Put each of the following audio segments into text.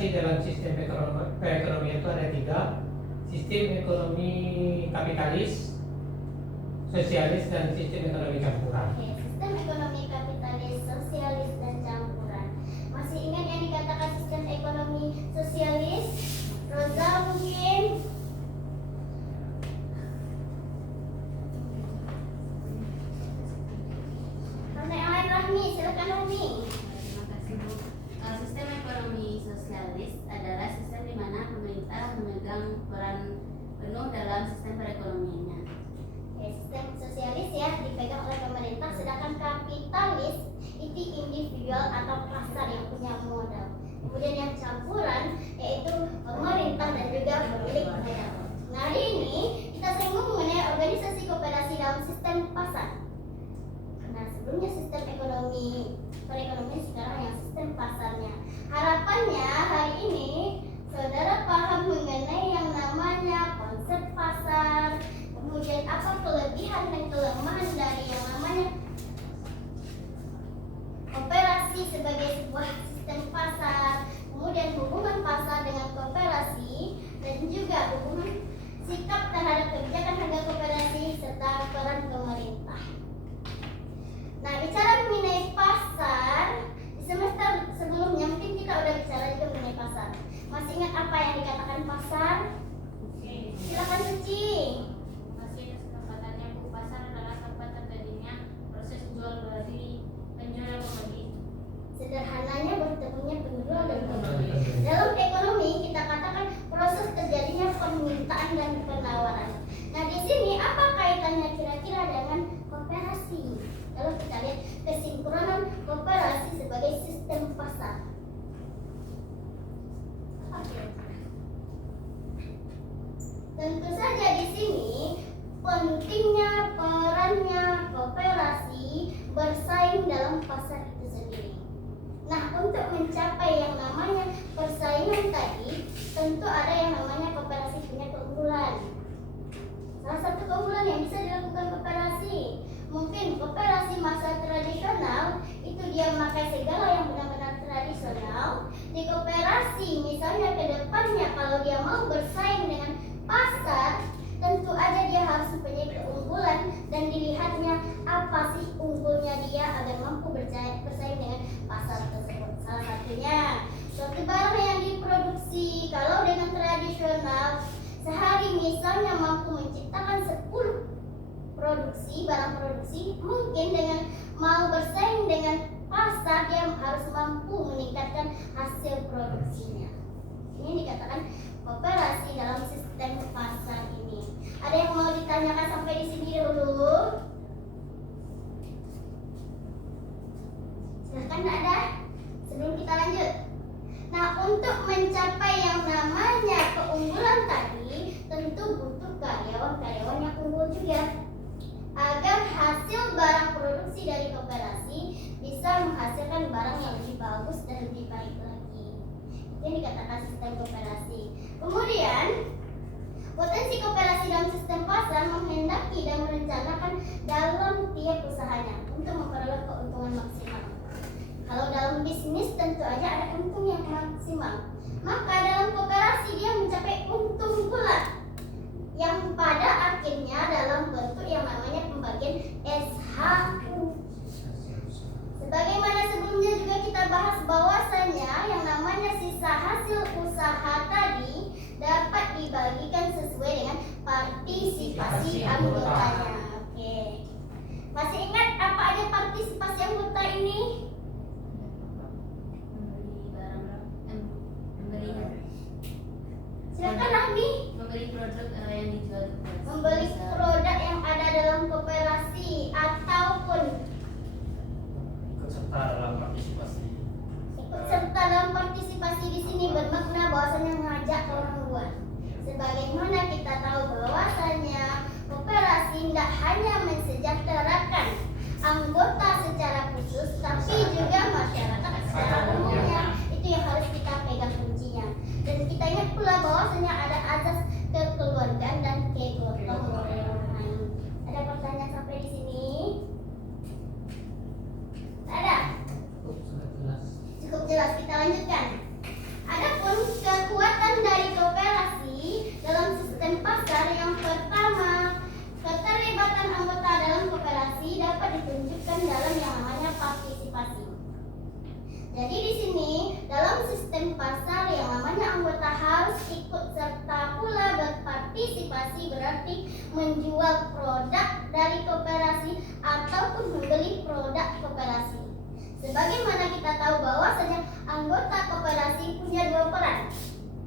koperasi dalam sistem perekonomian itu ada tiga: sistem ekonomi kapitalis, sosialis, dan sistem ekonomi campuran. Oke, sistem ekonomi kapitalis, sosialis, dan campuran. Masih ingat yang dikatakan sistem ekonomi sosialis? Roza mungkin? Karena yang lain Rahmi, silakan Rahmi. Terima kasih Bu. Sistem ekonomi sosialis adalah sistem di mana pemerintah memegang peran penuh dalam sistem perekonomiannya. Oke, sistem sosialis ya dipegang oleh pemerintah, sedangkan kapitalis itu individual atau pasar yang punya modal. Kemudian yang campuran yaitu pemerintah dan juga pemilik modal. Nah, hari ini kita singgung mengenai organisasi koperasi dalam sistem pasar. Nah, sebelumnya sistem ekonomi perekonomian, sekarang yang sistem pasarnya. Harapannya hari ini saudara paham mengenai yang namanya konsep pasar, kemudian apa kelebihan dan kelemahan dari yang namanya koperasi sebagai sebuah sistem pasar, kemudian hubungan pasar dengan koperasi, dan juga hubungan sikap terhadap kebijakan harga koperasi serta peran pemerintah. Nah, bicara mengenai pasar, di semester sebelumnya mungkin kita udah bicara juga mengenai pasar. Masih ingat apa yang dikatakan pasar? Silakan Suci. Masih kesempatannya Bu, pasar adalah tempat terjadinya proses jual beli penjual dan pembeli. Sederhananya bertemunya penjual dan pembeli. Dalam ekonomi kita katakan proses terjadinya permintaan dan penawaran. Nah, di sini apa kaitannya kira-kira dengan koperasi? Kalau kita lihat kesinkronan koperasi sebagai sistem pasar. Tentu saja di sini pentingnya perannya koperasi bersaing dalam pasar itu sendiri. Nah, untuk mencapai yang namanya persaingan tadi, tentu ada yang namanya koperasi punya keunggulan. Salah satu keunggulan yang bisa dilakukan koperasi, mungkin koperasi masa tradisional itu dia memakai segala yang benar-benar tradisional. Di koperasi misalnya ke depannya kalau dia mau bersaing dengan pasar, tentu aja dia harus mempunyai keunggulan dan dilihatnya apa sih unggulnya dia agar mampu bersaing dengan pasar tersebut. Salah satunya suatu barang yang diproduksi, kalau dengan tradisional sehari misalnya mampu menciptakan 10 barang produksi, mungkin dengan mau bersaing dengan pasar dia harus mampu meningkatkan hasil produksinya. Ini dikatakan koperasi dalam sistem pasar ini. Ada yang mau ditanyakan sampai di sini dulu? Silahkan, ada? Sebelum kita lanjut. Nah, untuk mencapai yang namanya keunggulan tadi, tentu butuh karyawan-karyawan yang unggul juga, agar hasil barang produksi dari koperasi bisa menghasilkan barang yang lebih bagus dan lebih baik lagi. Ini dikatakan sistem koperasi. Kemudian potensi koperasi dalam sistem pasar menghendaki dan merencanakan dalam tiap usahanya untuk memperoleh keuntungan maksimal. Kalau dalam bisnis tentu aja ada untung yang maksimal. Maka dalam koperasi dia mencapai untung pula, yang pada akhirnya dalam bentuk yang namanya pembagian SHU. Sebagaimana sebelumnya juga kita bahas bahwasanya yang namanya sisa hasil usaha tadi dapat dibagikan sesuai dengan partisipasi anggotanya. Oke. Masih ingat apa aja partisipasi anggota ini? Silakan Rahmi. Membeli produk yang dijual di koperasi. Membeli produk yang ada dalam koperasi ataupun Ikut serta dalam partisipasi. ikut serta dalam partisipasi di sini bermakna bahwasanya mengajak orang buat. Sebagaimana kita tahu bahwasanya koperasi tidak hanya mensejahterakan anggota secara khusus, tapi juga masyarakat secara umumnya. Itu yang harus kita pegang kuncinya. Dan kita ingat pula bahwasanya ada azas kekeluargaan dan kegotong royongan. Ada pertanyaan sampai di sini? Tak ada? Cukup jelas, kita lanjutkan. Adapun peran anggota dalam koperasi dapat ditunjukkan dalam yang namanya partisipasi. Jadi di sini dalam sistem pasar yang namanya anggota harus ikut serta pula berpartisipasi, berarti menjual produk dari koperasi ataupun membeli produk koperasi. Sebagaimana kita tahu bahwasanya anggota koperasi punya dua peran.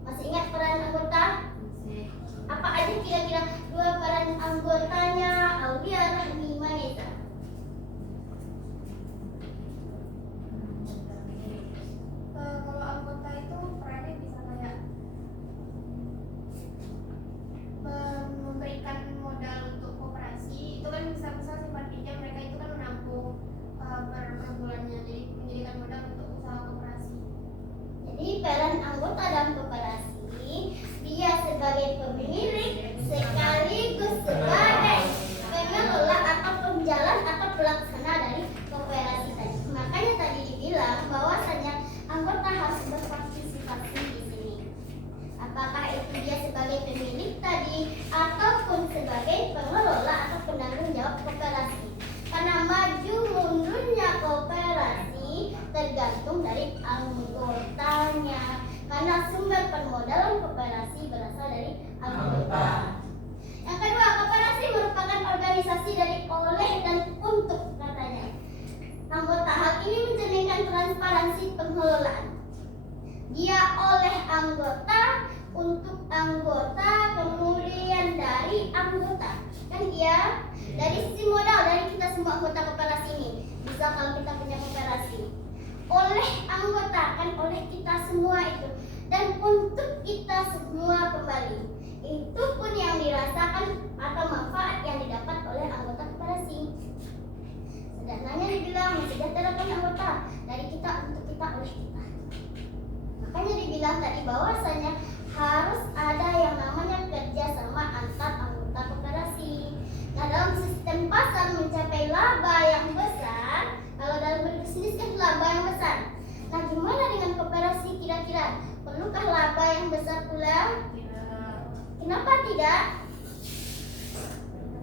Masih ingat peran anggota? Apa aja kira-kira dua peran anggotanya? Aulia, Rahmi, Manisa. Kalau anggota itu perannya bisa kayak memberikan modal untuk koperasi. Itu kan misal simpan pinjam, mereka itu kan menampung per bulannya, jadi menjadikan modal untuk usaha koperasi. Jadi peran anggota dalam koperasi, dia sebagai pemilik sekaligus sebagai pengelola atau penjalan atau pelaksana dari koperasi tadi. Makanya tadi dibilang bahwasanya anggota harus berpartisipasi di sini. Apakah itu dia sebagai pemilik tadi ataupun sebagai pengelola atau penanggung jawab koperasi. Karena maju mundurnya koperasi tergantung dari anggotanya. Karena sumber permodalan koperasi berasal dari anggota. Yang kedua, koperasi merupakan organisasi dari oleh dan untuk katanya. Anggota hal ini mencerminkan transparansi pengelolaan. Dia oleh anggota, untuk anggota, kemudian dari anggota. Kan dia dari sisi modal dari kita semua anggota koperasi ini. Bisa kalau kita punya koperasi. Oleh anggota, kan oleh kita semua itu. Dan untuk kita semua kembali. Itu pun yang dirasakan atau manfaat yang didapat oleh anggota koperasi. Sederhananya dibilang mensejahterakan anggota dari kita untuk kita oleh kita. Makanya dibilang tadi bahwasanya harus ada yang namanya kerjasama antar anggota koperasi. Nah, dalam sistem pasar mencapai laba yang besar, kalau dalam berbisnis kan laba yang besar. Nah, gimana dengan koperasi kira-kira? Perlukah laba yang besar pula? Kenapa tidak?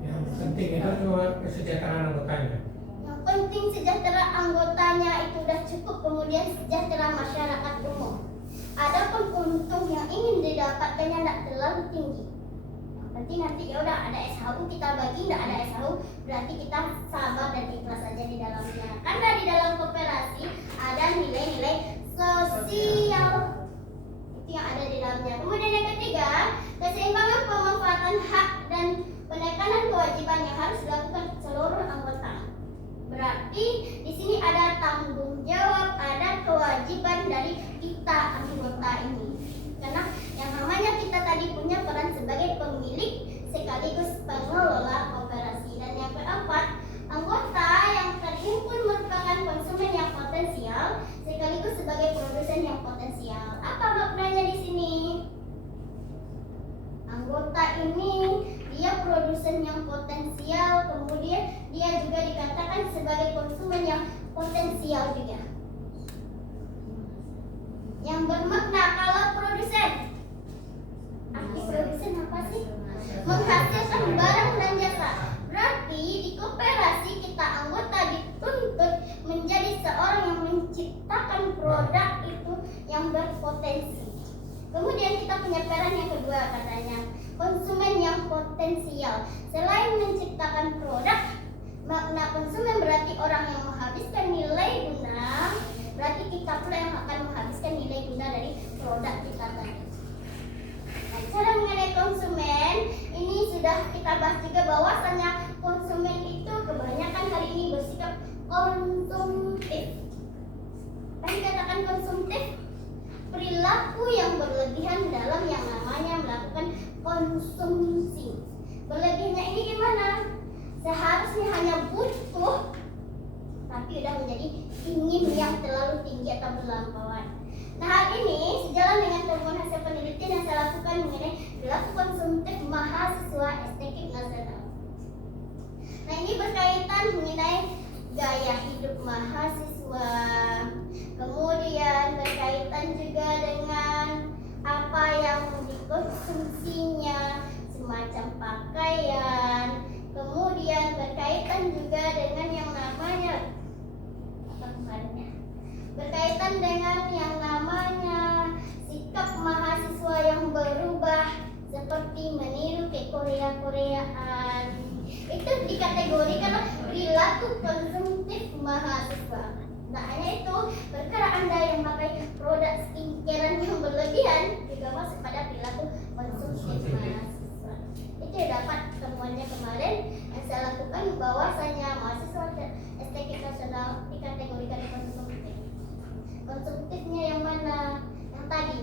Yang penting itu cuma kesejahteraan anggotanya. Yang penting sejahtera anggotanya itu udah cukup, kemudian sejahtera masyarakat umum. Adapun untung yang ingin didapatkannya tidak terlalu tinggi. Yang penting nanti ya udah ada SHU kita bagi, tidak ada SHU berarti kita sabar dan ikhlas saja di dalamnya. Karena di dalam koperasi ada nilai-nilai sosial itu yang ada di dalamnya. Kemudian yang ketiga, keseimbangan pemanfaatan hak dan penekanan kewajiban yang harus dilakukan seluruh anggota. Berarti di sini ada tanggung jawab, ada kewajiban dari kita anggota ini. Karena yang namanya kita tadi punya peran sebagai pemilik sekaligus pengelola koperasi. Dan yang keempat, anggota yang terhimpun merupakan konsumen yang potensial sekaligus sebagai produsen yang potensial. Apa maknanya di sini? Anggota ini dia produsen yang potensial, kemudian dia juga dikatakan sebagai konsumen yang potensial juga. Yang bermakna kalau produsen, arti produsen apa sih? Menghasilkan barang dan jasa. Berarti di koperasi kita anggota dituntut menjadi seorang yang menciptakan produk itu yang berpotensi. Kemudian kita punya peran yang kedua katanya, konsumen yang potensial. Selain menciptakan produk, makna konsumen berarti orang yang menghabiskan nilai guna. Berarti kita pula yang akan menghabiskan nilai guna dari produk kita tadi. Nah, cara mengenai konsumen ini sudah kita bahas juga bahwasanya konsumen itu kebanyakan hari ini bersikap konsumtif. Kan dikatakan konsumtif, perilaku yang berlebihan dalam yang namanya melakukan konsumsi. Berlebihannya ini gimana? Seharusnya hanya butuh, tapi udah menjadi ingin yang terlalu tinggi atau berlampauan. Nah, hal ini sejalan dengan temuan hasil penelitian yang saya lakukan mengenai perilaku konsumtif mahasiswa STK nasional. Nah, ini berkaitan mengenai gaya hidup mahasiswa. Kemudian berkaitan juga dengan apa yang dikonsumsinya, semacam pakaian, kemudian juga dengan yang namanya berkaitan dengan yang namanya sikap mahasiswa yang berubah seperti meniru ke Korea-Koreaan. Itu dikategorikan perilaku konsumtif mahasiswa. Tak hanya itu, perkara Anda yang pakai produk skincare yang berlebihan juga masuk pada perilaku konsumtif mahasiswa. Itu dapat temuannya kemarin yang saya lakukan bahwasanya mahasiswa estetik nasional dikategorikan konsumtif. Konsumtifnya yang mana? Yang tadi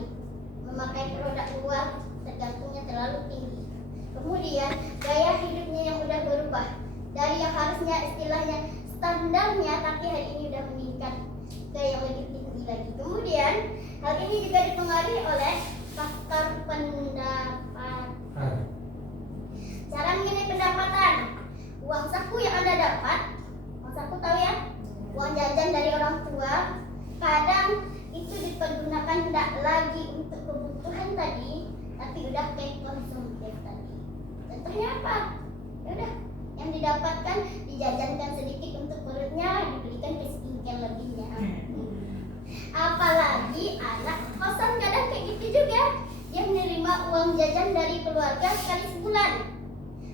memakai produk luar tergantungnya terlalu tinggi. Kemudian gaya hidupnya yang udah berubah dari yang harusnya istilahnya standarnya, tapi hari ini udah meningkat ke yang lebih tinggi lagi. Kemudian hal ini juga dipengaruhi oleh faktor pendapatan. Cara menilai pendapatan, uang saku yang Anda dapat, uang saku tahu ya, uang jajan dari orang tua, kadang itu dipergunakan tidak lagi untuk kebutuhan tadi, tapi udah ke konsumtif tadi. Contohnya apa? Ya udah, yang didapatkan dijajankan sedikit untuk perutnya, dibelikan ke skincare lebihnya. Apalagi anak kosan kadang kayak gitu juga, dia menerima uang jajan dari keluarga sekali sebulan.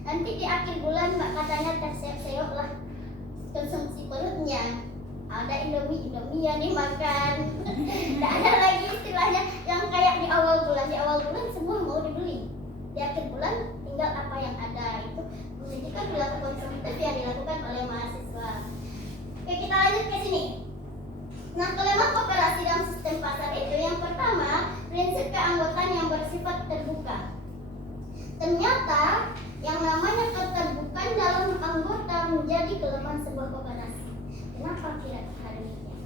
Nanti di akhir bulan mak katanya terseok-seok lah konsumsi perutnya. Ada Indomie yang dimakan. Tidak ada lagi istilahnya yang kayak di awal bulan. Di awal bulan semua mau dibeli. Di akhir bulan tinggal apa yang ada. Itu menunjukkan perilaku konsumtif yang dilakukan oleh mahasiswa. Oke, kita lanjut ke sini. Nah, kelemahan kooperasi dalam sistem pasar itu yang pertama, prinsip keanggotaan yang bersifat terbuka. Ternyata yang namanya keterbukaan dalam anggota menjadi kelemahan sebuah kooperasi. Kenapa kira-kira demikian?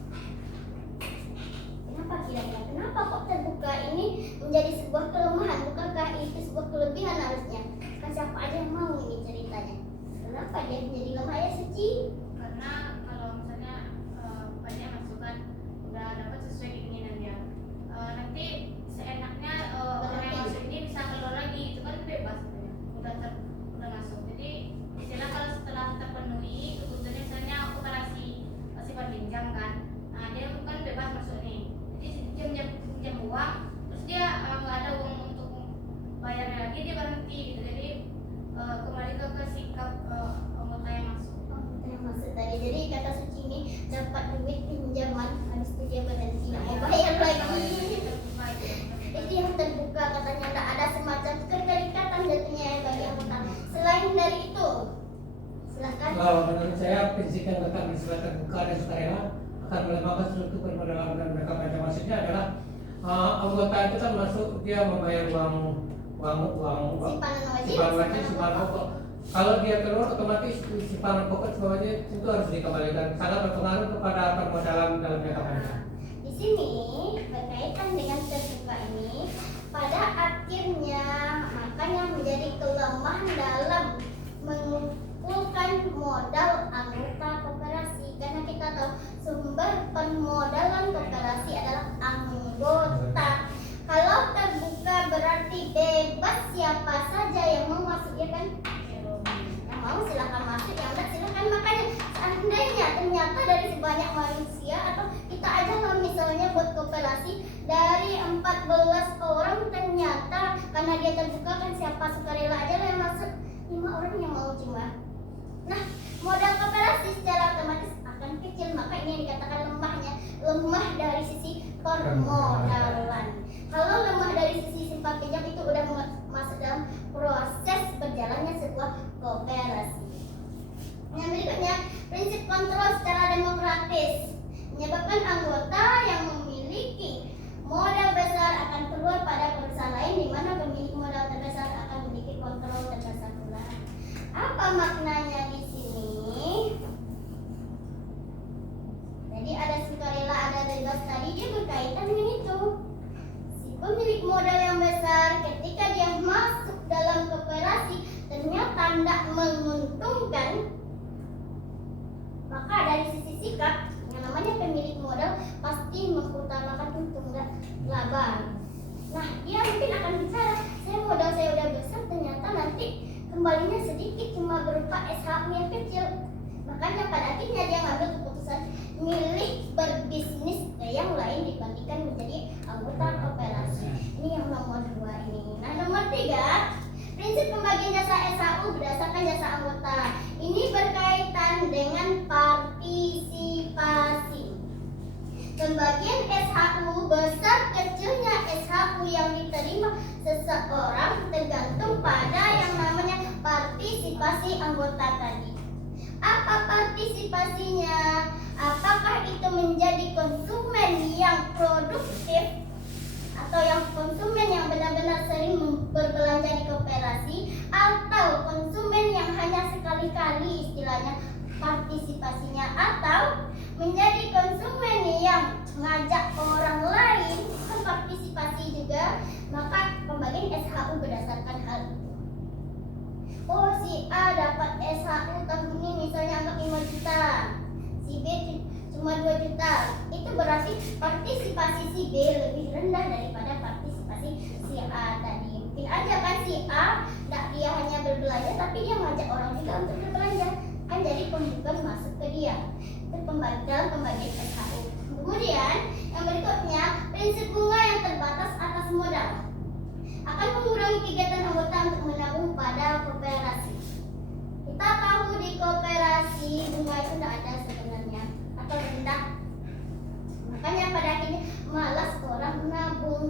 Kenapa kok terbuka ini menjadi sebuah kelemahan? Bukankah itu sebuah kelebihan harusnya? Kan siapa aja yang mau ini ceritanya? Kenapa dia menjadi lemah ya, Suci? Karena kalau misalnya banyak masukan udah dapat sesuai keinginan dia, nanti seenaknya orang yang masuk ini bisa keluar lagi, itu kan bebas sebenarnya, udah masuk. Jadi istilah kalau setelah terpenuhi kebutuhannya, misalnya operasi sifat pinjam kan, nah dia kan bebas masuk nih, jadi pinjam uang, terus dia nggak ada uang untuk bayarnya lagi, dia berhenti gitu. Jadi kembali ke sikap anggota yang masuk. Maksud tadi, jadi kata Suci ini dapat duit pinjaman, habis itu dia berhenti nggak mau bayar lagi. Itu yang terbuka katanya, tidak ada semacam keterikatan jadinya bagi anggota. Selain dari itu, silakan. Kalau menurut saya prinsip yang tetap bersifat terbuka dan sukarela akan melemahkan struktur permodalan dan mereka baca maksudnya adalah anggota itu kan masuk dia membayar uang simpanan wajib, simpanan pokok. Kalau dia keluar otomatis simpanan pokok semuanya itu harus dikembalikan. Sangat berpengaruh kepada permodalan dalam jangka panjang. Di sini berkaitan dengan terbuka ini, pada akhirnya makanya menjadi kelemahan dalam mengumpulkan modal anggota koperasi, karena kita tahu sumber permodalan koperasi adalah anggota. Kalau terbuka berarti bebas siapa saja yang mau masuk, ya kan? Yang mau silakan masuk, yang enggak silakan. Makanya seandainya ternyata dari sebanyak manusia, atau kita aja kalau misalnya buat koperasi dari 14 orang, ternyata karena dia terbuka kan siapa sukarela aja lah yang masuk, 5 orang yang mau cuma. Nah, modal koperasi secara otomatis akan kecil, maka ini yang dikatakan lemah dari sisi permodalan. Kalau lemah dari sisi simpan pinjam itu udah masuk dalam proses berjalannya sebuah koperasi. Yang berikutnya, prinsip kontrol secara demokratis menyebabkan anggota yang memiliki modal besar akan keluar pada perusahaan lain, di mana pemilik modal terbesar akan memiliki kontrol terbesar pula. Apa maknanya di sini? Jadi ada sukarela, ada bebas tadi, dia berkaitan dengan itu. Si pemilik modal yang besar ketika dia masuk dalam koperasi ternyata tidak menguntungkan, maka dari sisi sikap yang namanya pemilik modal pasti mengutamakan untung dan laba. Nah, dia mungkin akan bicara, modal saya udah besar, ternyata nanti kembalinya sedikit, cuma berupa SHU yang kecil. Makanya pada akhirnya dia ngambil keputusan milih berbisnis ke yang lain dibandingkan menjadi anggota koperasi. Ini yang nomor 2 ini. Nah, nomor 3, prinsip pembagian jasa SHU berdasarkan jasa anggota. Ini berkaitan dengan partisipasi. Pembagian SHU, besar kecilnya SHU yang diterima seseorang tergantung pada yang namanya partisipasi anggota tadi. Apa partisipasinya? Apakah itu menjadi konsumen yang produktif atau yang konsumen yang benar-benar sering berbelanja di koperasi, atau konsumen yang hanya sekali-kali istilahnya partisipasinya, atau menjadi konsumen yang ngajak orang lain kan partisipasi juga. Maka pembagian SHU berdasarkan hal itu. Oh, si A dapat SHU tahun ini misalnya anggap 5 juta, si B cuma 2 juta. Itu berarti partisipasi si B lebih rendah daripada partisipasi si A tadi. Mungkin aja kan si A dia hanya berbelanja tapi dia ngajak orang juga untuk berbelanja, kan jadi pembukaan masuk ke dia. Itu pembagian SHU. Kemudian yang berikutnya, prinsip bunga yang terbatas atas modal akan mengurangi kegiatan anggota untuk menabung pada koperasi. Kita tahu di koperasi bunga itu tidak ada sebenarnya atau rendah. Makanya pada akhirnya malas orang menabung.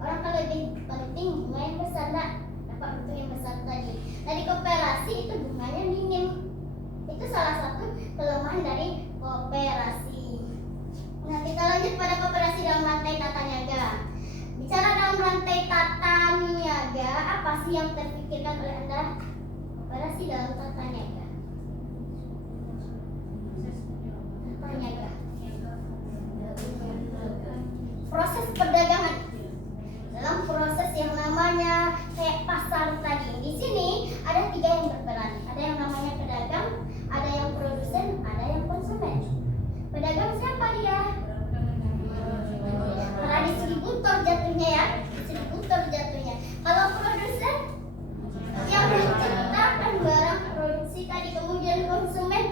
Orang kan lebih penting bunga yang besar, dapat bentuk yang besar tadi. Dari koperasi itu bunganya minim. Itu salah satu kelemahan dari koperasi. Nah, kita lanjut pada koperasi dalam rantai tata niaga. Bicara dalam rantai tata niaga, apa sih yang terpikirkan oleh Anda? Koperasi dalam tata niaga. Tata niaga. Proses perdagangan. Dalam proses yang namanya kayak pasar tadi. Di sini ada 3 yang berperan. Ada yang namanya pedagang, ada yang produsen, ada yang konsumen. Pedagang siapa dia? Karena distributor jatuhnya ya, distributor jatuhnya. Kalau produsen yang menciptakan barang produksi tadi, kemudian konsumen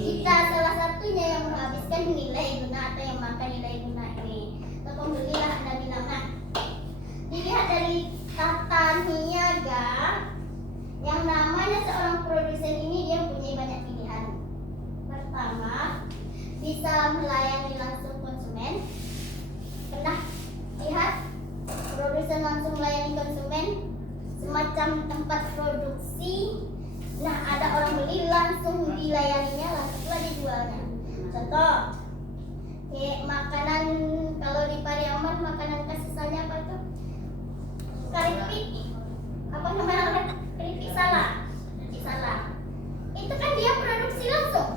kita salah satunya yang menghabiskan nilai guna atau yang makan nilai guna ini. Atau pembeli lah Anda bilang. Nah, dilihat dari tata niaga, yang namanya seorang produsen ini dia punya banyak pilihan. Pertama, bisa melayani langsung konsumen. Pernah lihat produsen langsung melayani konsumen? Semacam tempat produksi. Nah, ada orang beli langsung dilayaninya, langsunglah dijualnya. Contoh, kayak makanan kalau di Pariaman makanan khas misalnya apa itu? Keripik. Apa namanya? Keripik salah. Itu kan dia produksi langsung.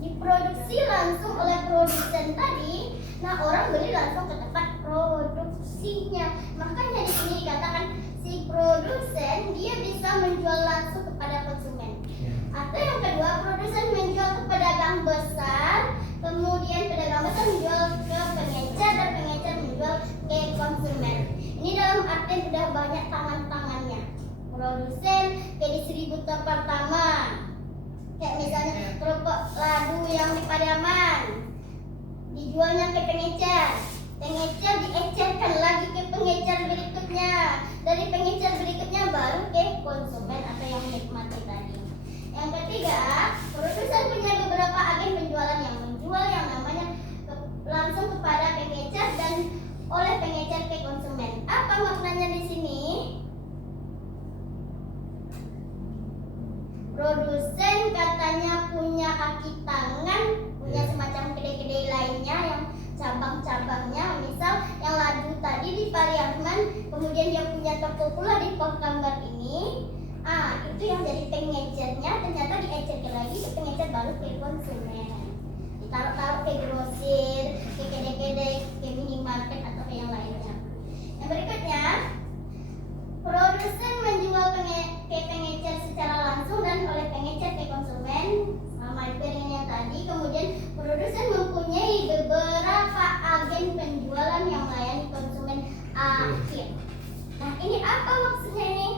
Diproduksi langsung oleh produsen tadi. Nah, orang beli langsung ke tempat produksinya. Makanya di sini dikatakan si produsen dia bisa menjual langsung kepada konsumen. Atau yang kedua, produsen menjual ke pedagang besar, kemudian pedagang besar menjual ke pengecer dan pengecer menjual ke konsumen. Ini dalam arti sudah banyak tangan-tangannya. Produsen ke distributor pertama, kayak misalnya kerupuk ladu yang di Pariaman, dijualnya ke pengecer, pengecer diecerkan lagi ke pengecer berikutnya, dari pengecer berikutnya baru ke konsumen atau yang menikmati tadi. Yang ketiga, produsen punya beberapa agen penjualan yang menjual yang namanya langsung kepada pengecer dan oleh pengecer ke konsumen. Apa maknanya di sini? Produsen katanya punya kaki tangan, punya semacam kedai-kedai lainnya yang cabang-cabangnya. Misal yang ladu tadi di Pariaman, kemudian dia punya toko pula di Pokambar ini. Itu yang jadi pengecernya, ternyata diecerkan lagi ke pengecer baru ke konsumen. Ditaruh-taruh ke grosir, ke kedai-kedai, ke minimarket atau ke yang lainnya. Yang berikutnya, produsen menjual ke pengecer secara langsung dan oleh pengecer ke konsumen sama dengan yang tadi. Kemudian produsen mempunyai beberapa agen penjualan yang melayani konsumen akhir. Nah, ini apa maksudnya ini?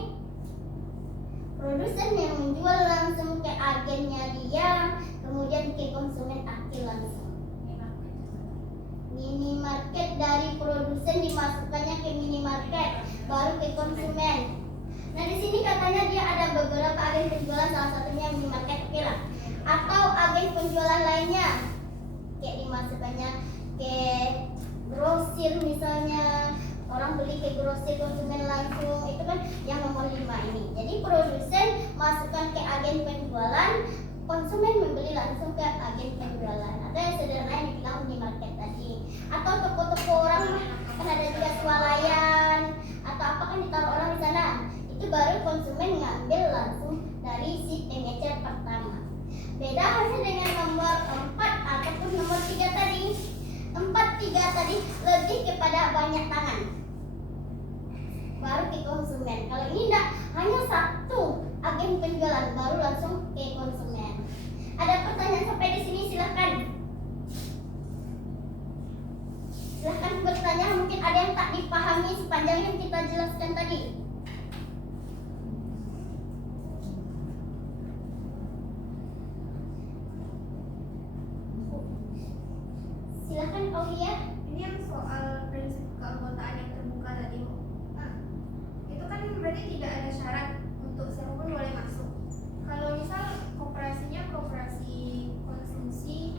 Produsen yang menjual langsung ke agennya misalnya dia ada beberapa agen penjualan, salah satunya minimarket, oke lah. Atau agen penjualan lainnya, kayak dimasukkannya ke grosir misalnya, orang beli ke grosir konsumen langsung, itu kan yang nomor 5 ini. Jadi produsen masukkan ke agen penjualan, konsumen membeli langsung ke agen penjualan. Atau yang sederhana yang dibilang minimarket tadi. Atau toko-toko orang kan ada juga swalayan atau apa kan ditaruh orang di sana. Itu baru konsumen ngambil langsung dari si pengecer pertama. Beda halnya dengan nomor 4 ataupun nomor 3 tadi. 4-3 tadi lebih kepada banyak tangan, baru ke konsumen. Kalau ini enggak, hanya satu agen penjualan, baru langsung ke konsumen. Ada pertanyaan sampai di sini? Silahkan bertanya. Mungkin ada yang tak dipahami sepanjang yang kita jelaskan tadi. Silahkan Aulia. Ini yang soal prinsip keanggotaan yang terbuka tadi, Bu. Itu kan berarti tidak ada syarat untuk siapapun boleh masuk. Kalau misal koperasinya koperasi konsumsi,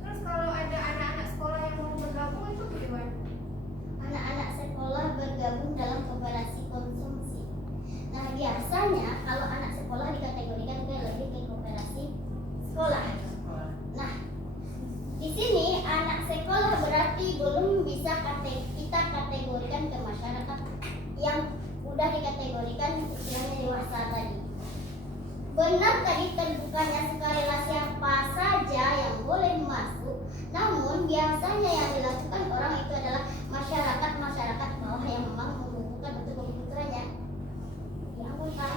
terus kalau ada anak-anak sekolah yang mau bergabung itu bagaimana? Anak-anak sekolah bergabung dalam koperasi konsumsi. Nah, biasanya kalau anak sekolah dikategorikan ke lebih ke koperasi sekolah. Nah, di sini anak sekolah berarti belum bisa kita kategorikan ke masyarakat yang udah dikategorikan istilahnya dewasa tadi. Benar tadi terbukanya sukarela siapa saja yang boleh masuk, namun biasanya yang dilakukan orang itu adalah masyarakat bawah yang memang membutuhkan untuk kebutuhannya. Ya anggota.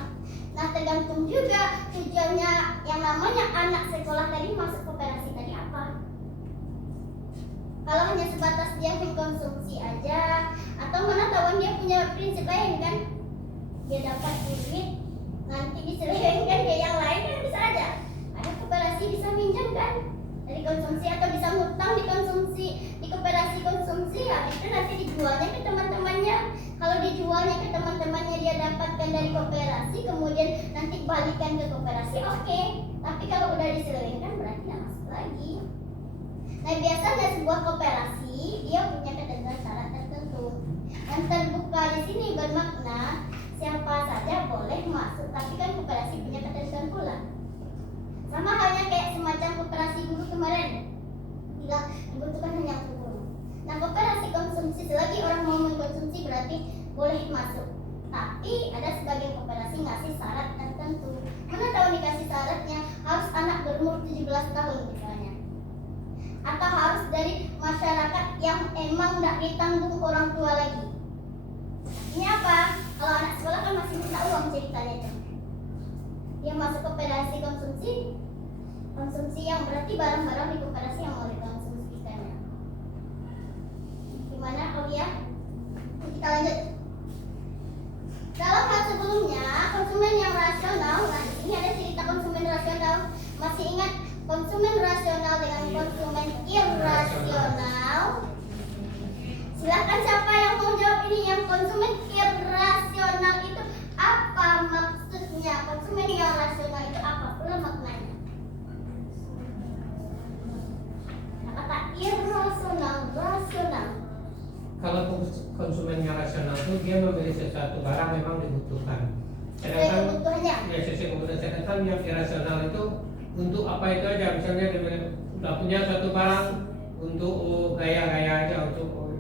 Nah, tergantung juga tujuannya yang namanya anak sekolah tadi masuk koperasi tadi apa. Kalau hanya sebatas dia mengkonsumsi aja, atau mana tahu dia punya prinsip lain kan, dia dapat duit nanti diselewengkan ke yang lain kan bisa aja. Ada koperasi bisa minjam kan dari konsumsi, atau bisa ngutang di konsumsi, di koperasi konsumsi, habis itu nanti dijualnya ke teman-temannya. Kalau dijualnya ke teman-temannya dia dapatkan dari koperasi, kemudian nanti balikan ke koperasi, oke. Tapi kalau udah diselewengkan berarti nggak masuk lagi. Nah, biasanya sebuah koperasi dia punya ketentuan syarat tertentu. Yang terbuka di sini bermakna siapa saja boleh masuk, tapi kan koperasi punya ketentuan pula. Sama halnya kayak semacam koperasi guru kemarin, bilang dibutuhkan hanya guru. Nah, koperasi konsumsi selagi orang mau mengkonsumsi berarti boleh masuk. Tapi ada sebagian koperasi ngasih syarat tertentu. Mana tahu dikasih syaratnya harus anak berumur 17 tahun misalnya. Atau harus dari masyarakat yang emang nggak ditanggung orang tua lagi. Ini apa? Kalau anak sekolah kan masih minta uang ceritanya itu. Dia masuk koperasi konsumsi yang berarti barang-barang di koperasi yang mau dikonsumsikannya. Gimana Aulia? Kita lanjut. Dalam hal sebelumnya, konsumen yang rasional. Nah, di sini ada cerita konsumen rasional. Masih ingat konsumen rasional dengan konsumen irasional? Silahkan siapa yang mau jawab ini. Yang konsumen irasional itu apa maksudnya? Konsumen yang rasional itu apa pula maknanya? Nah, kata irasional, rasional. Kalau konsumen yang rasional itu dia membeli sesuatu barang memang dibutuhkan. Sesuai kebutuhannya. Ya, sesuai kebutuhan. Sedangkan yang irasional itu untuk apa itu aja, misalnya dia sudah punya suatu barang untuk gaya-gaya aja, untuk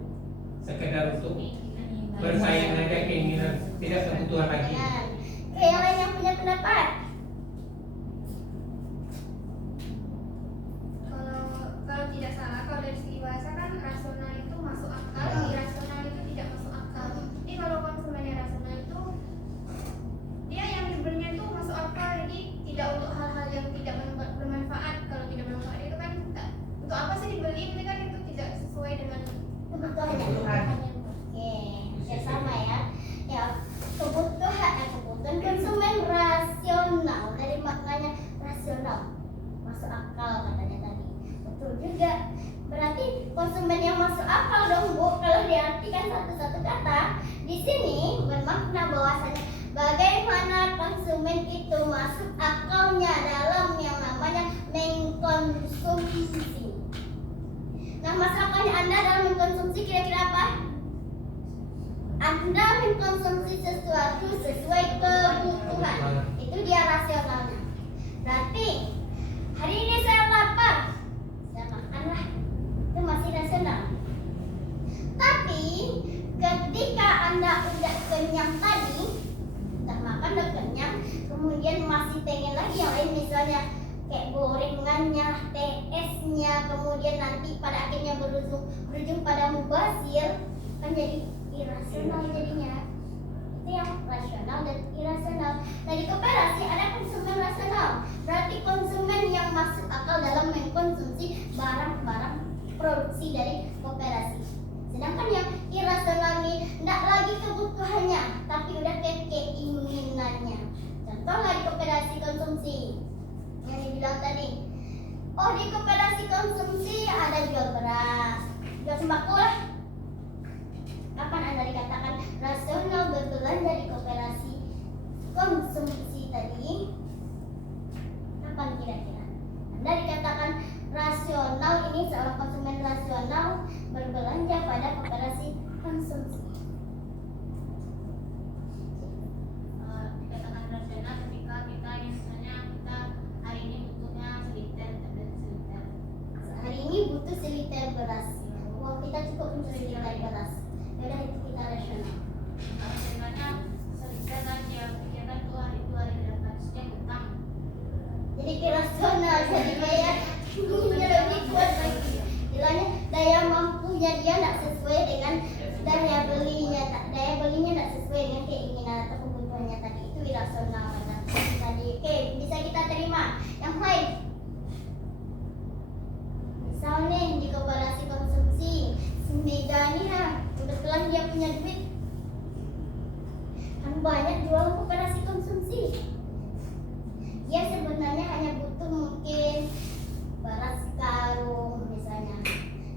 sekedar untuk bersaing aja, keinginan, tidak kebutuhan lagi. Oke, yang lain yang punya pendapat? Kalau tidak salah, kalau dari segi bahasa kan rasional itu masuk akal, irasional itu tidak masuk akal. Jadi kalau konsumen yang rasional itu dia yang dibelinya itu masuk akal, jadi tidak untuk hal-hal yang tidak bermanfaat. Kalau tidak bermanfaat itu kan untuk apa sih dibeli, itu kan itu tidak sesuai dengan Kebutuhannya. Oke, ya sama ya. Ya, kebutuhan konsumen rasional, dari maknanya rasional, masuk akal katanya tadi. Betul juga. Berarti konsumen yang masuk akal dong Bu. Kalau diartikan satu-satu kata, di sini bermakna bahwasanya bagaimana konsumen itu masuk akalnya dalam yang namanya mengkonsumsi. Nah, masuk akalnya Anda dalam mengkonsumsi kira-kira apa? Anda mengkonsumsi sesuatu sesuai kebutuhan. Itu dia rasionalnya. Berarti hari ini saya lapar, saya makanlah. Itu masih rasional. Tapi ketika Anda udah kenyang tadi, udah makan udah kenyang, kemudian masih pengen lagi yang lain, misalnya kayak gorengannya, TS-nya, kemudian nanti pada akhirnya berujung pada mubazir, kan jadi irasional jadinya. Itu yang rasional dan irasional. Nah, di koperasi ada konsumen rasional, berarti konsumen yang masuk akal dalam mengkonsumsi barang-barang produksi dari koperasi. Sedangkan yang irasional ini tidak lagi kebutuhannya, tapi udah ke keinginannya. Contohlah di koperasi konsumsi yang dibilang tadi. Oh, di koperasi konsumsi ada jual beras, jual sembako lah. Kapan Anda dikatakan rasional berbelanja di koperasi konsumsi tadi? Kapan kira-kira Anda dikatakan rasional, ini seorang konsumen rasional berbelanja pada koperasi konsumsi? Dikatakan rasional ketika kita misalnya kita hari ini butuhnya seliter tablet seliter. Hari ini butuh seliter beras. Uang kita cukup untuk seliter beras. Yaudah, itu kita rasional. Kalau sebenarnya seliter kan dia pikirkan tuh hari itu hari berapa, terus dia hutang. Jadi rasional, jadi kayak lebih kuat lagi. Istilahnya daya mampunya dia tidak sesuai dengan daya belinya. Daya belinya tidak sesuai dengan keinginan atau kebutuhannya tadi. Itu irasional tadi. Oke, bisa kita terima. Yang lain, misalnya di koperasi konsumsi, si Mega nih kebetulan dia punya duit, kan banyak jual koperasi konsumsi. Dia sebenarnya hanya butuh mungkin beras karung misalnya,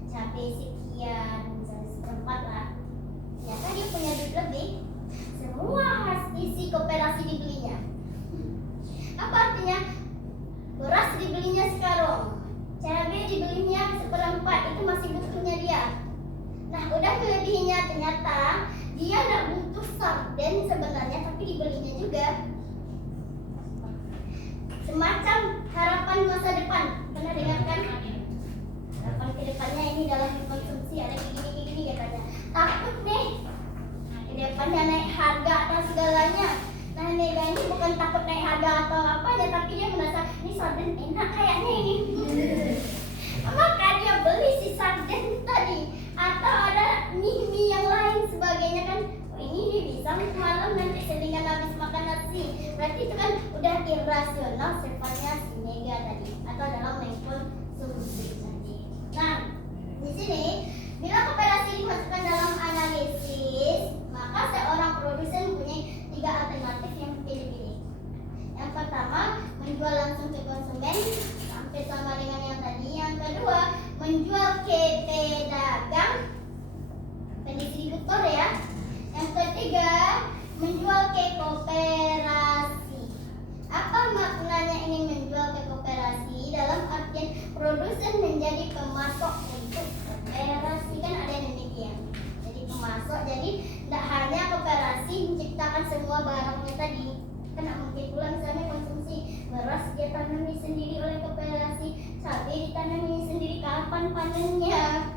cabai sekian, misalnya seperempat lah. Ternyata dia punya duit lebih, semua isi koperasi dibelinya. Apa artinya? Beras dibelinya sekarung, cabai dibelinya seperempat, itu masih butuhnya dia. Nah, udah melebihinya, ternyata dia nggak butuh sarden sebenarnya, tapi dibelinya juga. Semacam harapan masa depan, pernah dengar kan? Harapan kedepannya ini dalam konsumsi ada gini katanya. Takut nih ke depannya naik harga atau segalanya. Nah, Mega ini bukan takut naik harga atau apanya, tapi dia merasa ini sarden enak kayaknya ini. Maka dia beli si sarden tadi, atau ada mie yang lain sebagainya kan. Oh, ini bisa malam nanti selingan habis makan nasi. Berarti itu kan udah irasional sifatnya si Mega tadi, atau dalam mengkonsumsi tadi. Nah, di sini bila koperasi dimasukkan dalam analisis, maka seorang produsen punya 3 alternatif yang pilih-pilih. Yang pertama, menjual langsung ke konsumen, hampir sama dengan yang tadi. Yang kedua, menjual ke pedagang, pendistributor ya. Yang ketiga, menjual ke koperasi. Apa maknanya ini menjual ke koperasi? Dalam artian produsen menjadi pemasok untuk koperasi, kan ada yang demikian. Jadi pemasok, jadi tidak hanya koperasi menciptakan semua barangnya tadi. Kan mungkin pula misalnya konsumsi beras dia tanami sendiri oleh koperasi, cabai ditanami sendiri, kapan panennya?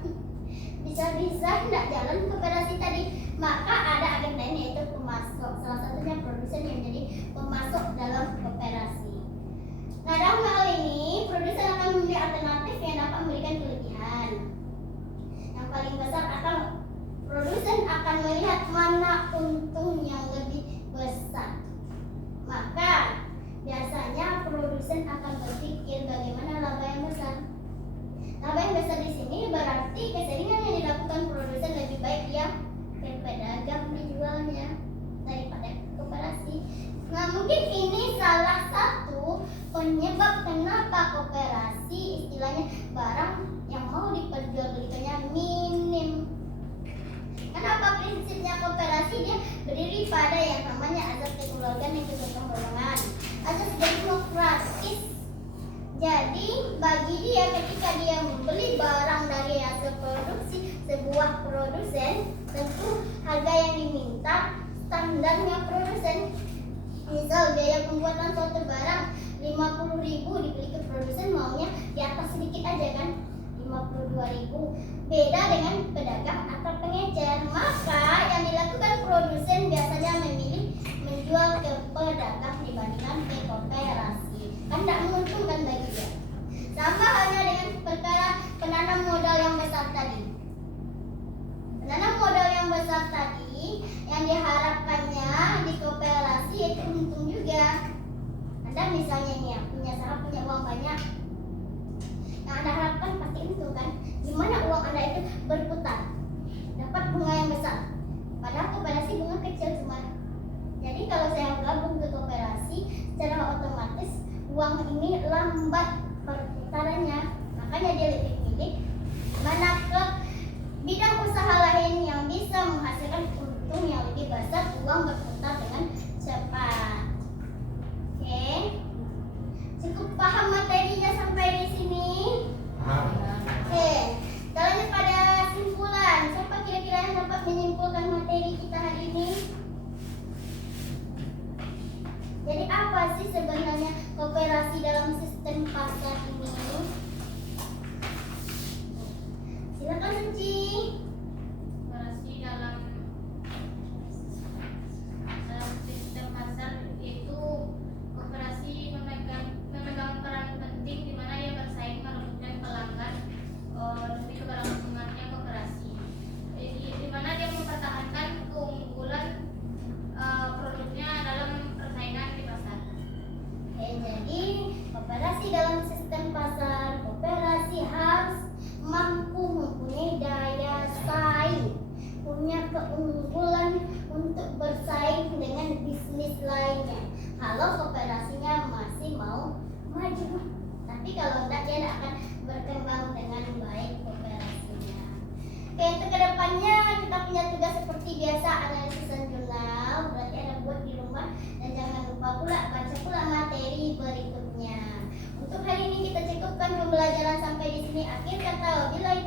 Bisa-bisa tidak jalan koperasi tadi. Maka ada agen lain yaitu pemasok. Salah satunya produsen yang menjadi pemasok dalam koperasi. Nah, dalam hal ini produsen akan memilih alternatif yang dapat memberikan kelebihan. Yang paling besar atau produsen akan melihat mana untung yang lebih besar. Maka biasanya produsen akan berpikir bagaimana laba yang besar. Laba yang besar di sini berarti keseringan yang dilakukan produsen lebih baik dia ke pedagang dijualnya daripada koperasi. Nah, mungkin ini salah satu penyebab kenapa koperasi istilahnya barang yang mau diperjualbelikannya minim. Kenapa prinsipnya koperasi koperasi dia berdiri pada yang namanya azas kekeluargaan dan kegotong royongan, azas demokratis. Jadi bagi dia ketika dia membeli barang dari hasil produksi sebuah produsen, tentu harga yang diminta standarnya produsen. Misal biaya pembuatan suatu barang 50.000 dibeli ke produsen maunya di atas sedikit aja kan, 52.000. Beda dengan pedagang atau pengecer. Maka yang dilakukan produsen biasanya memilih menjual ke pedagang dibandingkan ke koperasi. Kan tidak menguntungkan bagi dia. Sama halnya dengan perkara penanam modal yang besar tadi. Penanam modal yang besar tadi yang diharapkannya di koperasi itu untung juga. Anda misalnya nih ya, punya saham, punya uang banyak, yang Anda harapkan pasti untung kan? Gimana uang Anda itu berputar, dapat bunga yang besar, padahal koperasi bunga kecil cuma. Jadi kalau saya gabung ke koperasi, secara otomatis uang ini lambat perputarannya, makanya dia lebih pilih mana ke bidang usaha lain yang bisa menghasilkan untung yang lebih besar, uang berputar dengan cepat. Oke, cukup paham materinya sampai di sini? Oke, kita lanjut pada simpulan. Siapa kira-kira yang dapat menyimpulkan materi kita hari ini? Jadi apa sih sebenarnya koperasi dalam sistem pasar ini? Silakan Suci. Koperasi dalam sistem pasar itu koperasi memegang peran penting di mana ia bersaing merebutkan pelanggan lebih kepada keuntungannya koperasi. Di mana dia mempertahankan keunggulan produknya dalam persaingan di pasar. Oke, jadi koperasi dalam sistem pasar, koperasi harus mampu mempunyai daya saing, punya keunggulan untuk bersaing dengan bisnis lainnya. Kalau koperasinya masih mau maju, tapi kalau tidak dia tidak akan berkembang dengan baik koperasinya. Oke, untuk kedepannya kita punya tugas seperti biasa, analisis jurnal. Berarti Anda buat di rumah dan jangan lupa pula baca pula materi berikutnya. Untuk hari ini kita cukupkan pembelajaran sampai di sini. Akhir kata, wabillahi